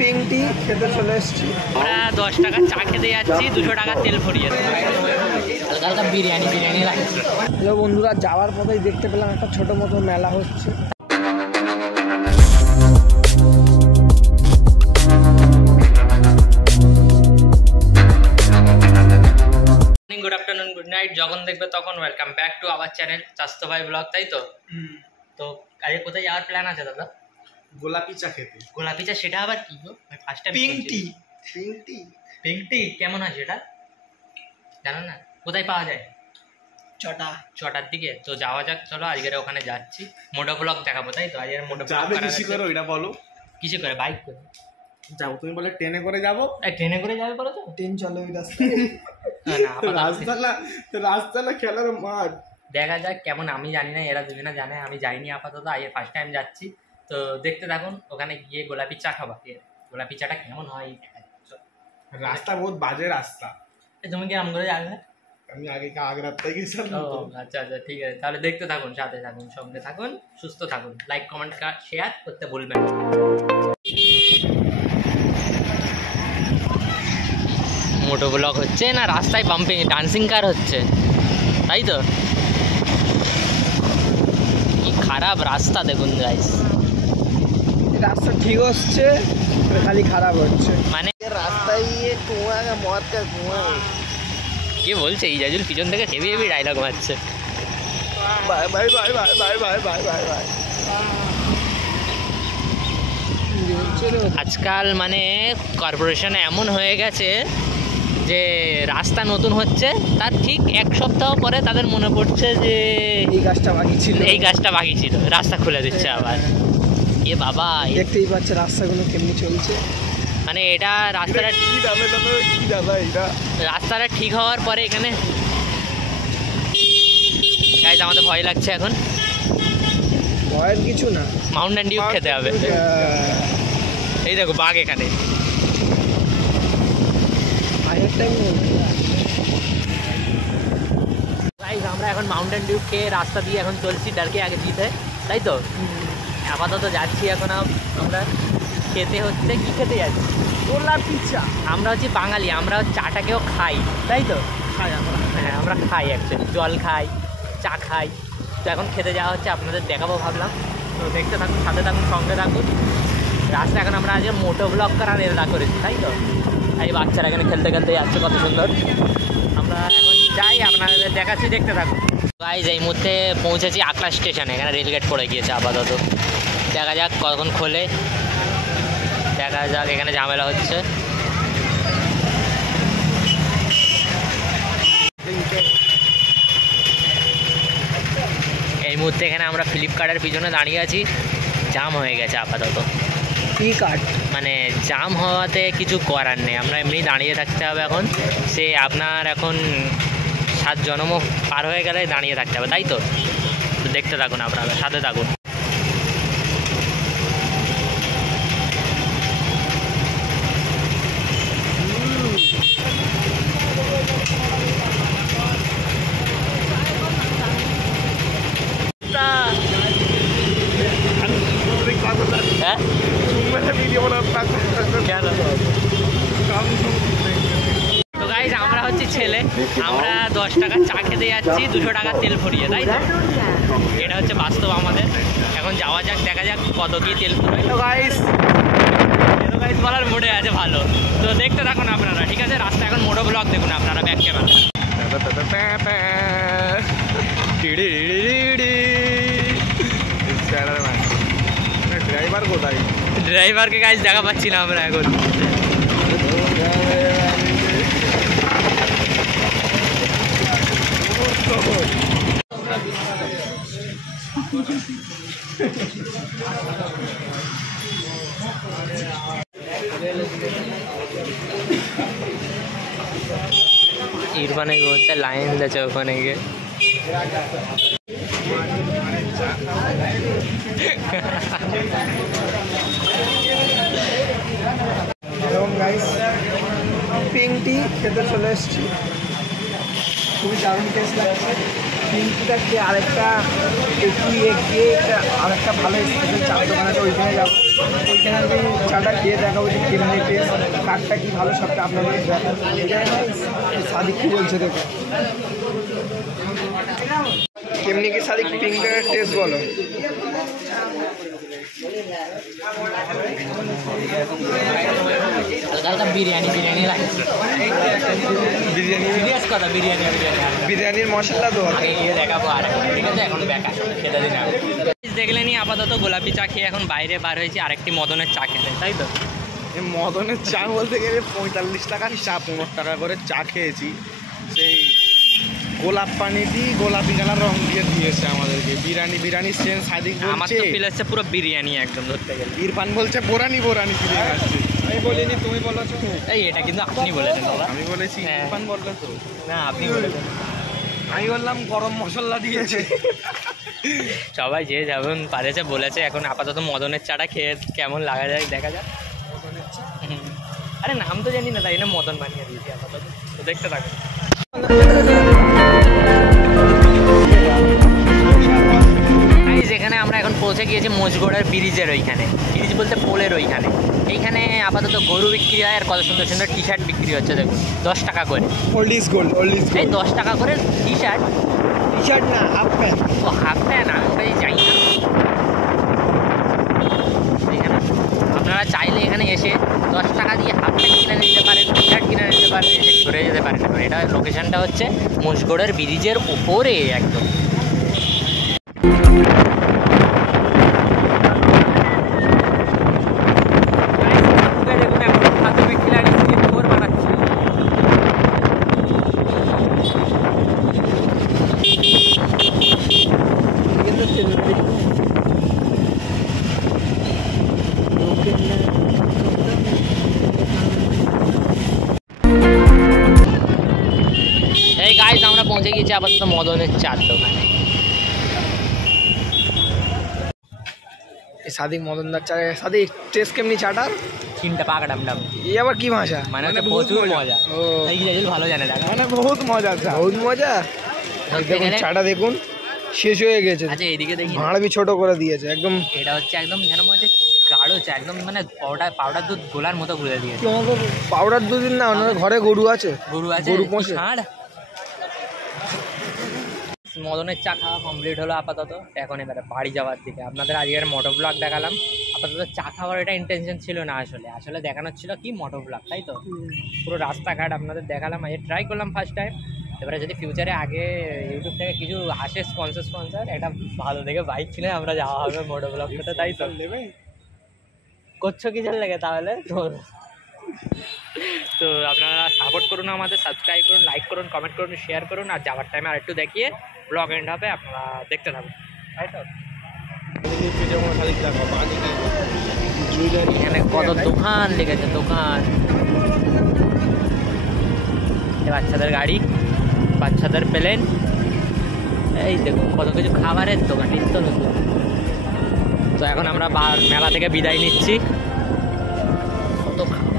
Pink টি খেতে চলে এসেছি। আমরা 10 টাকা চা খেতে যাচ্ছি, 200 টাকা তেল ভরিয়ে। হালকা বিরিয়ানি লাগছে। হ্যালো বন্ধুরা, যাওয়ার পথেই দেখতে পেলাম একটা ছোট মতো মেলা হচ্ছে। গুড আফটারনুন, গুড নাইট, যখন দেখবে তখন welcome back to our channel স্বাস্থ্য ভাই ব্লগ, তাই তো? তো আজকে কোথায় যাওয়ার প্ল্যান আছে দাদা? গোলাপি চা খেতে। গোলাপি চা, সেটা আবার কি গো? First time. পিঙ্ক টি কেমন আছে এটা জানো না? কোথায় পাওয়া যায়? ছটার দিকে। তো যাওয়া যাক, চলো আজকের ওখানে যাচ্ছি। মোটো ব্লগ দেখাবো, তাই তো? আজকের মোটো ব্লগ কিসে করে ওইটা বলো? কিসে করে? বাইক করে যাবো। তুমি বলে ট্রেনে করে যাবো। ট্রেনে করে যাবে বলো তো? ট্রেন চলে ওই রাস্তা খেলার মাঠ। দেখা যাক কেমন, আমি জানি না, এরা দুজনে জানে, আমি যাইনি আপাতত, আজকে ফার্স্ট টাইম যাচ্ছি। তো দেখতে থাকুন, ওখানে গিয়ে গোলাপি চা খাবা। গোলাপি চাটা কেমন হয় দেখা যাচ্ছে। রাস্তা বহুত বাজে রাস্তা। তুমি কি করে যাবে? আমি আগে রাস্তায় গেছিলাম। আচ্ছা আচ্ছা, ঠিক আছে, তাহলে দেখতে থাকুন, সাথে থাকুন, সঙ্গে থাকুন, সুস্থ থাকুন। লাইক, কমেন্ট, শেয়ার করতে ভুলবেন না। মোটো ব্লগ হচ্ছে না, রাস্তায় পাম্পিং ডান্সিং কার হচ্ছে, তাই তো? কি খারাপ রাস্তা দেখুন গাইস। রাস্তা ঠিক হচ্ছে, খালি খারাপ হচ্ছে। মানে রাস্তায় কে বলছে? এই জাজুল পিছন থেকে হেভি হেভি ডায়লগ মারছে। Bye bye bye bye bye bye bye bye bye. আজকাল মানে কর্পোরেশনে এমন হয়ে গেছে যে রাস্তা নতুন হচ্ছে, তার ঠিক এক সপ্তাহ পরে তাদের মনে পড়ছে যে এই গাছটা বাকি ছিল, রাস্তা খুলে দিচ্ছে আবার। এ বাবা, দেখতেই পাচ্ছে রাস্তাগুলো কেমনি চলছে। মানে এটা রাস্তাটা ঠিক হওয়ার পরে এখানে গাইস আমাদের ভয় লাগছে এখন। ভয়ের কিছু না, মাউন্টেন ডিউ খেতে হবে। এই দেখো বাঘ এখানে। গাইস আমরা এখন মাউন্টেন ডিউ খেয়ে রাস্তা দিয়ে এখন চলছি ডারকে আগে দিতে, তাই তো? আপাতত যাচ্ছি এখন। আমরা খেতে হচ্ছে, কি খেতে যাচ্ছি? গোলাপি চা। আমরা হচ্ছে বাঙালি, আমরা চাটাকেও খাই, তাই তো? হ্যাঁ, আমরা খাই, অ্যাকচুয়ালি জল খাই, চা খাই। তো এখন খেতে যাওয়া হচ্ছে, আপনাদের দেখাবো ভাবলাম। তো দেখতে থাকুন, সাথে থাকুন, সঙ্গে থাকুন। রাস্তা এখন আমরা আজকে মোটো ব্লগ করার নির্ধার করেছি, তাই তো? এই বাচ্চারা এখানে খেলতে খেলতে যাচ্ছে, কত সুন্দর। আমরা এখন যাই, আপনাদের দেখাচ্ছি, দেখতে থাকুন। গাইস এই মুহূর্তে পৌঁছেছি আকলা স্টেশনে। এখানে রেলগেট পড়ে গিয়েছে আপাতত, দেখা যাক কখন খোলে, দেখা যাক। এখানে ঝামেলা হচ্ছে। এই মুহূর্তে এখানে আমরা ফ্লিপকার্টের পিছনে দাঁড়িয়ে আছি, জাম হয়ে গেছে আপাতত। মানে জাম হওয়াতে কিছু করার নেই, আমরা এমনি দাঁড়িয়ে থাকতে হবে এখন। সে আপনার এখন 7 জন্মও পার হয়ে গেলে দাঁড়িয়ে থাকতে হবে, তাই তো? দেখতে থাকুন, আপনারা সাথে থাকুন। তো গাইস আমরা হচ্ছে ছেলে, আমরা 10 টাকা চা খেতে যাচ্ছি, 200 টাকা তেল ভরিয়ে, তাই তো? এটা হচ্ছে বাস্তব আমাদের। এখন যাওয়া যাক, দেখা যাক কত কি তেল ভরে। তো গাইস বলার মোডে আছে ভালো। তো দেখতে থাকুন আপনারা, ঠিক আছে? রাস্তা এখন মোটো ব্লগ দেখুন আপনারা, ব্যাক ক্যামেরা। ড্রাইভার কোথায়? ড্রাইভারকে গাইস দেখা পাচ্ছি না আমরা এখন। ইরফানে ঘুরতে লাইন দিয়েছে ওখানে গিয়ে। পিঙ্ক টি খেতে চলে এসেছি, খুবই দারুণ টেস্ট লাগছে। পিঙ্কিটা খেয়ে আরেকটা একটু এগিয়ে আরেকটা ভালো স্পেশাল চার দোকান আছে, ওইখানে যাবো। ওইখানে আমি চাটা খেয়ে দেখাবো যে কেমনি টেস্ট, কাঠটা কি ভালো সবটা আপনাদের সাদিক কী বলছে দেখো। কেমনি কি সাদিক পিঙ্কের টেস্ট বলো। হালকা বিরিয়ানি বিরিয়ানি লাগছে, বিরিয়ানি সিরিয়াস কথা, বিরিয়ানি বিরিয়ানি বিরিয়ানির মশলা তো আগে গিয়ে দেখাবো। আর ঠিক আছে, এখন বেকার খেতে দিন। দেখলেনি আপাতত গোলাপি চা খেয়ে এখন বাইরে বার হয়েছি আরেকটি মদনের চা খেতে, তাই তো? মদনের চা বলতে গেলে 45 টাকার চা 15 টাকা করে চা খেয়েছি। সেই গোলাপ পানি দিয়ে গোলাপি কালার রং দিয়ে দিয়েছে আমাদেরকে। বিরিয়ানি সেন সাদিক আমার বলছে, তো ফিল হচ্ছে পুরো বিরিয়ানি একদম ধরতে গেলে। ইরফান বলছে বোরানি ফিলিং আসছে। আমি বলিনি, তুমি বলেছো। এই এটা কিন্তু আপনি বলেছেন দাদা। আমি বলেছি, ইরফান বললে তো। না, আপনি বলেছেন। আমি বললাম গরম মশলা দিয়েছে। সবাই যে যেমন পারেছে বলেছে। এখন আপাতত মদনের চাটা খেয়ে কেমন লাগা যায় দেখা যাক। আরে নাম তো জানি না, তাই না মদন বানিয়ে দিয়েছি আপাতত। তো দেখতে থাকো। যেখানে আমরা এখন পৌঁছে গিয়েছি মোচগড়ের ব্রিজের ওইখানে, ব্রিজ বলতে পোলের ওইখানে। এইখানে আপাতত গরু বিক্রি হয় আর কত সুন্দর সুন্দর টি শার্ট বিক্রি হচ্ছে দেখুন, 10 টাকা করে। ওল্ড ইজ গোল্ড, এই 10 টাকা করে টি শার্ট না হাফ প্যান্ট। ও হাফ প্যান্ট, আমি ওটাই যাই না। এখানে আপনারা চাইলে এখানে এসে 10 টাকা দিয়ে হাফ প্যান্ট কিনে নিতে পারেন, টি শার্ট কিনে নিতে পারেন, এসে ঘুরে যেতে পারেন। এটা লোকেশনটা হচ্ছে মোচগড়ের ব্রিজের উপরে একদম। এই গাইস, আমরা পৌঁছে গিয়েছি আপাতত মদনের চার দোকানে। সাদিক মদনদার চা। সাদিক টেস্ট কেমনি চাটার? চিনটা পাকা ডামডাম, এই আবার কি ভাষা? মানে প্রচুর মজা। ও এই জাজিল ভালো জানে দাদা, মানে বহুত মজা, বহুত মজা। দেখুন চাটা দেখুন, শেষ হয়ে গেছে। আচ্ছা এইদিকে দেখি, ভাঁড়বি ছোট করে দিয়েছে একদম। এটা হচ্ছে একদম যেন মনে হচ্ছে গাঢ় চা, একদম মানে পাউডার দুধ গোলার মতো গুলে দিয়েছে। পাউডার দুদিন না, ওনাদের ঘরে গরু আছে, গরু আছে, গরু পোষে। মদনের চা খাওয়া কমপ্লিট হলো আপাতত। এখন এবারে বাড়ি যাওয়ার দিকে। আপনাদের আজকের মোটো ব্লগ দেখালাম। আপাতত চা খাওয়ার এটা ইন্টেনশন ছিল না, আসলে দেখানোর ছিল কি মোটো ব্লগ, তাই তো? পুরো রাস্তাঘাট আপনাদের দেখালাম, আজকে ট্রাই করলাম ফার্স্ট টাইম। এবারে যদি ফিউচারে আগে ইউটিউব থেকে কিছু আসে স্পন্সর একটা ভালো দেখে বাইক কিনে আমরা যাওয়া হবে মোটো ব্লগ করতে, তাই তো? করছো কিসের লেগে তাহলে? তো আপনারা সাপোর্ট করুন, আমাদের সাবস্ক্রাইব করুন, লাইক করুন, কমেন্ট করুন, শেয়ার করুন। আর যাওয়ার টাইমে আর একটু দেখিয়ে ব্লগ এন্ড হবে, আপনারা দেখতে থাকুন, তাই তো? এখানে কত দোকান লেগেছে, দোকান। বাচ্চাদের গাড়ি, বাচ্চাদের প্লেন, এই দেখুন কত কিছু খাবারের দোকান, নিত্য নতুন। তো এখন আমরা মেলা থেকে বিদায় নিচ্ছি। কত খাবার।